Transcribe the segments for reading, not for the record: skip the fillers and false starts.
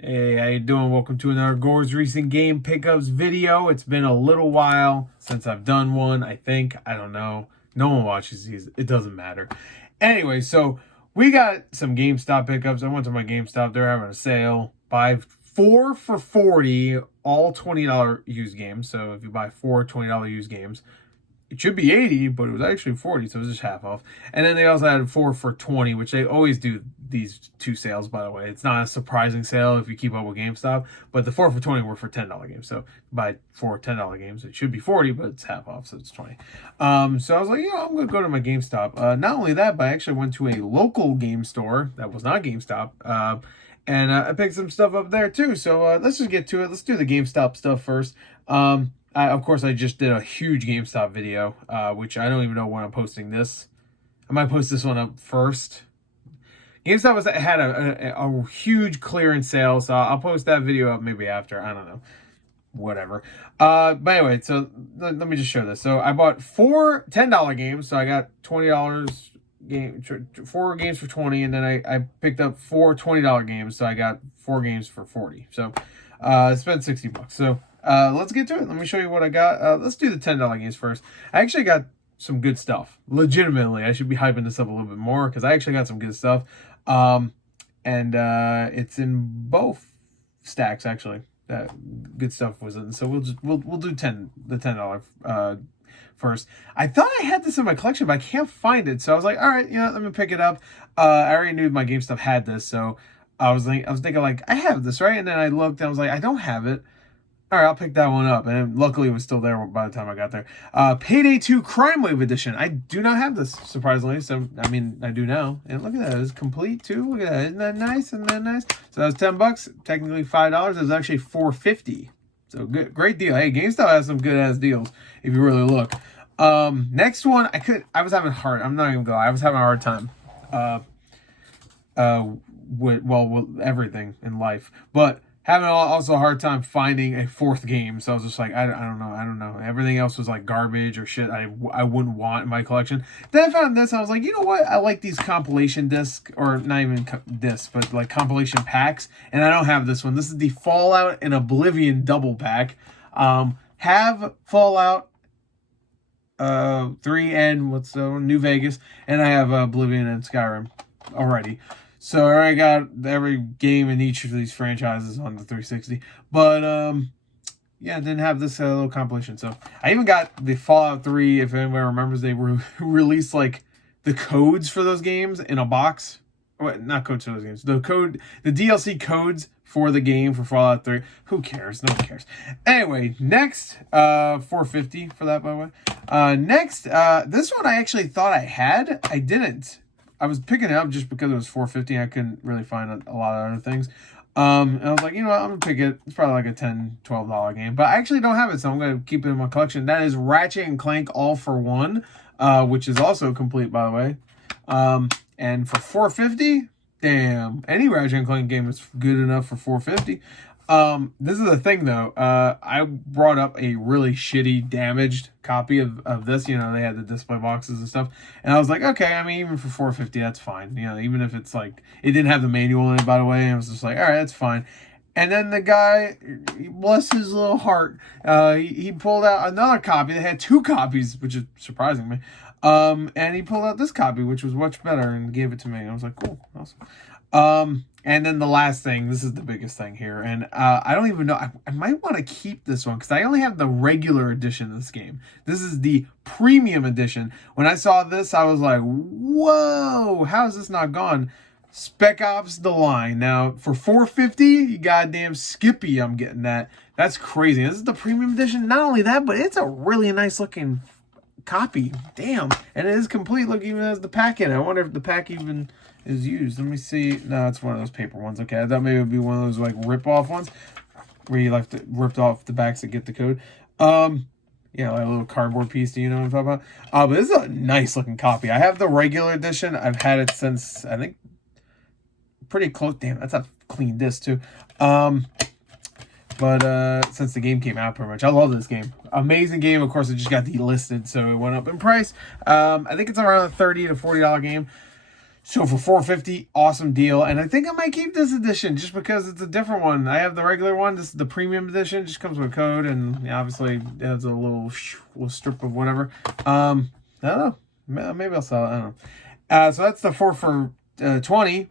Hey, how you doing? Welcome to another Gore's Recent Game Pickups video. It's been a little while since I've done one, I think. I don't know. No one watches these. It doesn't matter. Anyway, so we got some GameStop pickups. I went to my GameStop. They're having a sale. Buy 4 for $40, all $20 used games. So if you buy 4 $20 used games, it should be 80, but it was actually 40, so it was just half off. And then they also had 4 for 20, which they always do these two sales, by the way. It's not a surprising sale if you keep up with GameStop, but the 4 for 20 were for $10 games. So buy 4 $10 games, it should be 40, but it's half off, so it's 20. So I was like, I'm going to go to my GameStop. Not only that, but I actually went to a local game store that was not GameStop, and I picked some stuff up there too. So let's just get to it. Let's do the GameStop stuff first. Of course, I just did a huge GameStop video, which I don't even know when I'm posting this. I might post this one up first. GameStop had a huge clearance sale, so I'll post that video up maybe after. I don't know. Whatever. But anyway, so let me just show this. So I bought 4 $10 games, so I got $20 4 games for 20, and then I picked up 4 $20 games, so I got 4 games for 40. So I spent $60. So let's get to it. Let me show you what I got. Let's do the $10 games first. I actually got some good stuff. Legitimately, I should be hyping this up a little bit more because I actually got some good stuff. And it's in both stacks actually. That good stuff was in. So we'll do the $10 first. I thought I had this in my collection, but I can't find it. So I was like, all right, let me pick it up. I already knew my GameStop had this, so I was thinking like, I have this, right? And then I looked and I was like, I don't have it. All right, I'll pick that one up. And luckily it was still there by the time I got there. Payday 2 Crime Wave Edition. I do not have this, surprisingly. So, I mean, I do now. And look at that. It's complete, too. Look at that. Isn't that nice? Isn't that nice? So that was $10. Technically $5. It was actually $4.50. So, good, great deal. Hey, GameStop has some good-ass deals, if you really look. Next one, I was having I'm not even going to lie. I was having a hard time. With everything in life. But having also a hard time finding a 4th game. So I was just like, I don't know. Everything else was like garbage or shit I wouldn't want in my collection. Then I found this. I was like, you know what? I like these compilation discs, or not even discs, but like compilation packs. And I don't have this one. This is the Fallout and Oblivion double pack. Have Fallout 3 and New Vegas. And I have Oblivion and Skyrim already. So I already got every game in each of these franchises on the 360. But, yeah, didn't have this little compilation. So I even got the Fallout 3, if anybody remembers, they released, like, the codes for those games in a box. Well, not codes for those games. The DLC codes for the game for Fallout 3. Who cares? No one cares. Anyway, next, $4.50 for that, by the way. Next, this one I actually thought I had. I didn't. I was picking it up just because it was $4.50. I couldn't really find a lot of other things. And I was like, you know what? I'm going to pick it. It's probably like a $10, $12 game. But I actually don't have it, so I'm going to keep it in my collection. That is Ratchet and Clank All for One, which is also complete, by the way. And for $4.50, damn. Any Ratchet and Clank game is good enough for $4.50. This is the thing, though. I brought up a really shitty, damaged copy of this. They had the display boxes and stuff. And I was like, okay, I mean, even for $4.50, that's fine. Even if it's like, it didn't have the manual in it, by the way. And I was just like, all right, that's fine. And then the guy, bless his little heart, he pulled out another copy. They had 2 copies, which is surprising me. And he pulled out this copy, which was much better, and gave it to me. And I was like, cool, awesome. And then the last thing, this is the biggest thing here, and I don't even know, I might want to keep this one, because I only have the regular edition of this game. This is the premium edition. When I saw this, I was like, whoa, how is this not gone? Spec Ops The Line. Now, for $4.50, you goddamn Skippy, I'm getting that. That's crazy. This is the premium edition. Not only that, but it's a really nice looking copy. Damn. And it is complete. Look, even has the pack in it. I wonder if the pack even is used. Let me see. No, it's one of those paper ones. Okay, I thought maybe it would be one of those like rip-off ones where you ripped off the backs to get the code. Yeah, like a little cardboard piece. Do you know what I'm talking about? But this is a nice looking copy. I have the regular edition. I've had it since, I think, pretty close. Damn, that's a clean disc too. But since the game came out, pretty much. I love this game. Amazing game. Of course, it just got delisted, so it went up in price. I think it's around a $30 to $40 game. So for $4.50, awesome deal. And I think I might keep this edition just because it's a different one. I have the regular one. This is the premium edition. Just comes with a code, and obviously it has a little strip of whatever. I don't know. Maybe I'll sell it. I don't know. So that's the 4 for 20.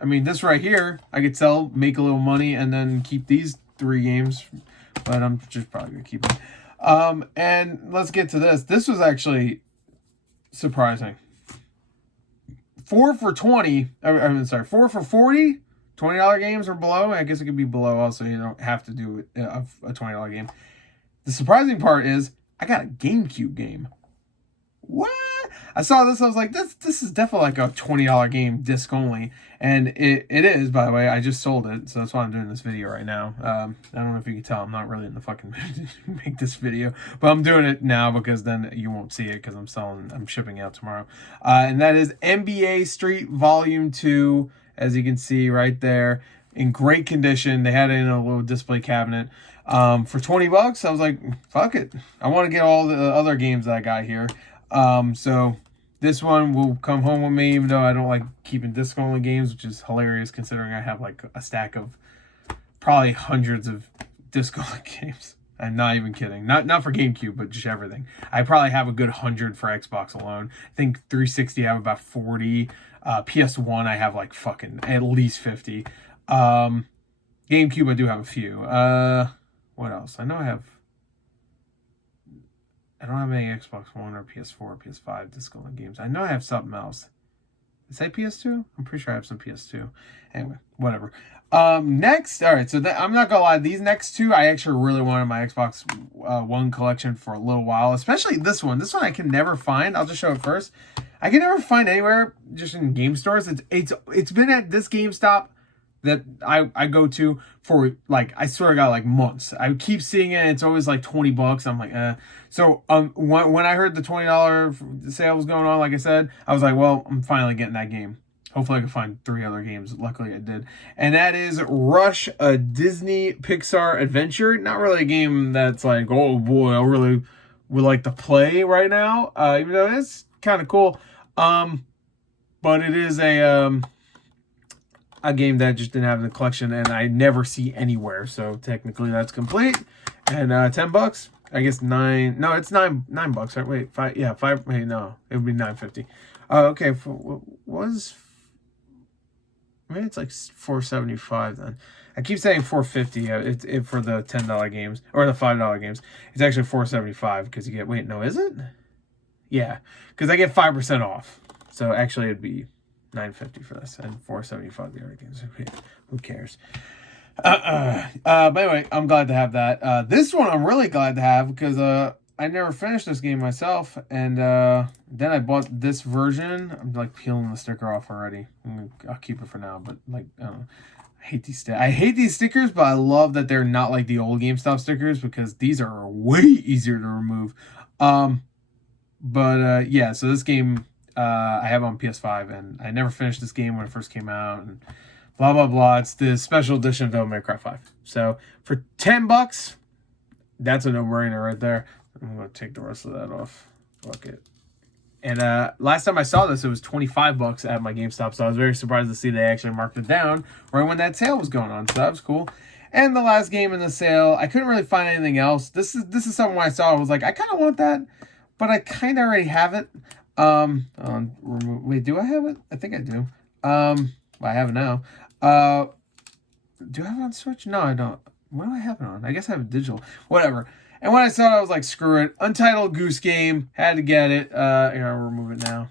I mean, this right here, I could sell, make a little money, and then keep these 3 games. But I'm just probably going to keep it. And let's get to this. This was actually surprising. 4 for 20, I'm sorry, 4 for 40, $20 games or below. I guess it could be below also. You don't have to do a $20 game. The surprising part is I got a GameCube game. What? I saw this. I was like, this is definitely like a $20 game, disc only. And it is, by the way. I just sold it. So that's why I'm doing this video right now. I don't know if you can tell. I'm not really in the fucking mood to make this video. But I'm doing it now because then you won't see it because I'm shipping out tomorrow. And that is NBA Street Volume 2. As you can see right there. In great condition. They had it in a little display cabinet. For $20, I was like, fuck it. I want to get all the other games that I got here. So this one will come home with me, even though I don't like keeping disc-only games, which is hilarious considering I have like a stack of probably hundreds of disc-only games. I'm not even kidding. Not for GameCube, but just everything. I probably have a good 100 for Xbox alone. I think 360 I have about 40. PS1 I have like fucking at least 50. GameCube I do have a few. What else? I know I don't have any Xbox One or PS4 or PS5 disc-only games. I know I have something else. Is that PS2? I'm pretty sure I have some PS2. Anyway, whatever. Next, all right, so I'm not gonna lie, these next 2, I actually really wanted my Xbox One collection for a little while, especially this one. This one I can never find. I'll just show it first. I can never find anywhere, just in game stores. It's been at this GameStop that I go to for like, I swear to God, like months. I keep seeing it. It's always like $20. I'm like, eh. So when I heard the $20 sale was going on, like I said, I was like, well, I'm finally getting that game. Hopefully I can find 3 other games. Luckily I did. And that is Rush, a Disney Pixar adventure. Not really a game that's like, oh boy, I really would like to play right now. Even though it's kind of cool. But it is a game that I just didn't have in the collection and I never see anywhere. So technically that's complete. And $10. I guess 9. No, it's $9 right? Wait, 5. Yeah, 5. Wait, no, it would be $9.50. Okay. Maybe it's like $4.75 then. I keep saying $4.50. It's for the $10 games or the $5 games. It's actually $4.75 because you get. Wait, no, is it? Yeah, because I get 5% off. So actually, it'd be $9.50 for this and $4.75 the other games. Who cares? But anyway, I'm glad to have that. This one I'm really glad to have because I never finished this game myself, and then I bought this version. I'm like peeling the sticker off already. I'll keep it for now, but like I don't know. I hate these stickers, but I love that they're not like the old GameStop stickers because these are way easier to remove. Yeah, so this game I have on PS5, and I never finished this game when it first came out, and blah, blah, blah. It's the special edition of Devil May Cry 5. So for $10, that's a no-brainer right there. I'm going to take the rest of that off. Fuck it. And last time I saw this, it was $25 at my GameStop, so I was very surprised to see they actually marked it down right when that sale was going on. So that was cool. And the last game in the sale, I couldn't really find anything else. This is something I saw. I was like, I kind of want that, but I kind of already have it. Wait, do I have it? I think I do. Well, I have it now. Do I have it on Switch? No, I don't. What do I have it on? I guess I have it digital. Whatever. And when I saw it, I was like, screw it. Untitled Goose Game. Had to get it. Here, I'll remove it now.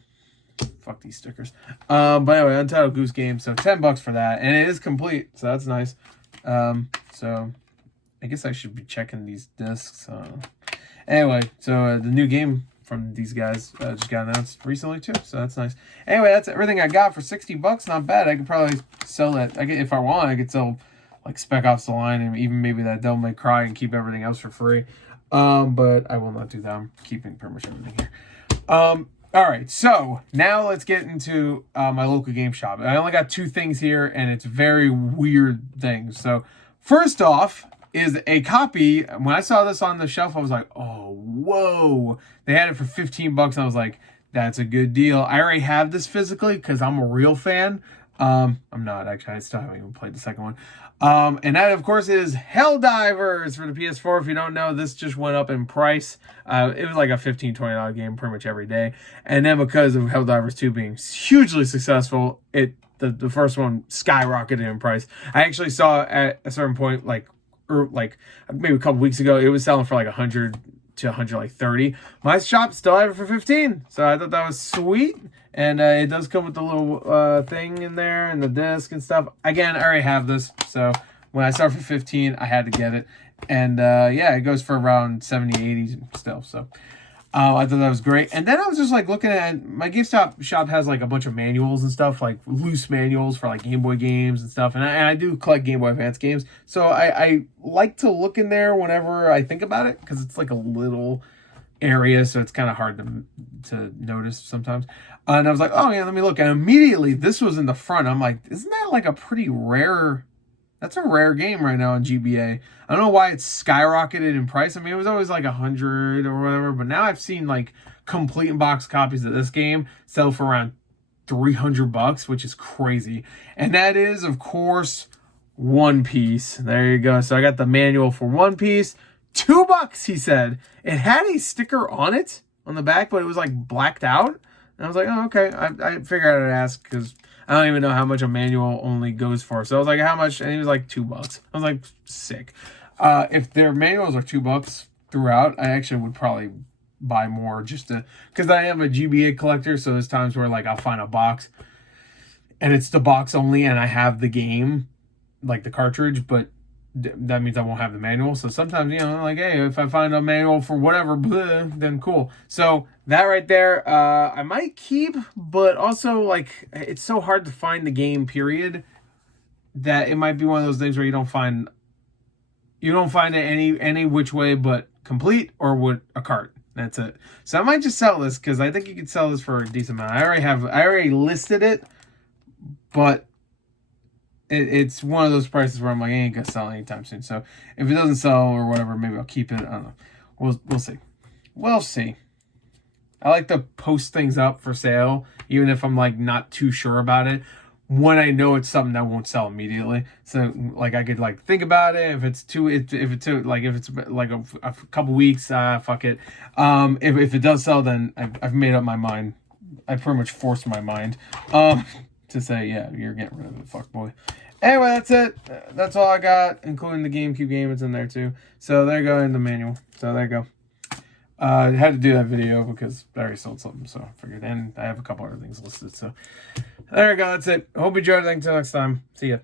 Fuck these stickers. But anyway, Untitled Goose Game. So $10 for that. And it is complete. So that's nice. So I guess I should be checking these discs. Anyway, so the new game from these guys just got announced recently too. So that's nice. Anyway, that's everything I got for $60. Not bad. I could probably sell that. If I want, I could sell like Spec Ops: The Line and even maybe that Devil May Cry and keep everything else for free. But I will not do that. I'm keeping pretty much everything here. All right, so now let's get into my local game shop. I only got 2 things here, and it's very weird things. So first off is a copy. When I saw this on the shelf, I was like, oh, whoa. They had it for $15, and I was like, That's a good deal. I already have this physically because I'm a real fan. I'm not actually. I still haven't even played the second one. And that, of course, is Helldivers for the PS4. If you don't know, this just went up in price. It was like a $15-$20 game pretty much every day. And then because of Helldivers 2 being hugely successful, the first one skyrocketed in price. I actually saw at a certain point, like maybe a couple weeks ago, it was selling for like 100 to 130. My shop still had it for 15, so I thought that was sweet. And it does come with the little thing in there and the disc and stuff. Again, I already have this, so when I started for 15, I had to get it. And yeah, it goes for around 70, 80 still. So I thought that was great. And then I was just like looking at my GameStop shop has like a bunch of manuals and stuff, like loose manuals for like Game Boy games and stuff. And I do collect Game Boy Advance games, so I like to look in there whenever I think about it, because it's like a little area, so it's kind of hard to notice sometimes. And I was like, oh yeah, let me look. And immediately this was in the front. I'm like, isn't that like a pretty rare? That's a rare game right now in GBA. I don't know why it's skyrocketed in price. I mean, it was always like 100 or whatever, but now I've seen like complete in-box copies of this game sell for around $300, which is crazy. And that is, of course, One Piece. There you go. So I got the manual for One Piece. $2, he said. It had a sticker on it on the back, but it was like blacked out. And I was like, oh, okay. I figured I'd ask because I don't even know how much a manual only goes for. So I was like, how much? And he was like, $2. I was like, sick. If their manuals are $2 throughout, I actually would probably buy more just to, because I am a GBA collector. So there's times where like I'll find a box and it's the box only and I have the game, like the cartridge, but that means I won't have the manual. So sometimes, you know, like, hey, if I find a manual for whatever, then cool. So that right there, I might keep, but also like it's so hard to find the game, period, that it might be one of those things where you don't find it any which way but complete or with a cart. That's it. So I might just sell this because I think you could sell this for a decent amount. I already listed it, but it's one of those prices where I'm like, I ain't gonna sell anytime soon. So if it doesn't sell or whatever, maybe I'll keep it. I don't know. We'll see. We'll see. I like to post things up for sale, even if I'm like not too sure about it, when I know it's something that won't sell immediately. So like I could like think about it. If it's like a couple weeks, fuck it. If it does sell, then I've made up my mind. I pretty much forced my mind. To say, yeah, you're getting rid of it, fuck boy. Anyway, that's it. That's all I got, including the GameCube game. It's in there too. So there you go, in the manual. So there you go. I had to do that video because I already sold something, so I figured. And I have a couple other things listed. So there you go. That's it. Hope you enjoyed it. Until next time. See ya.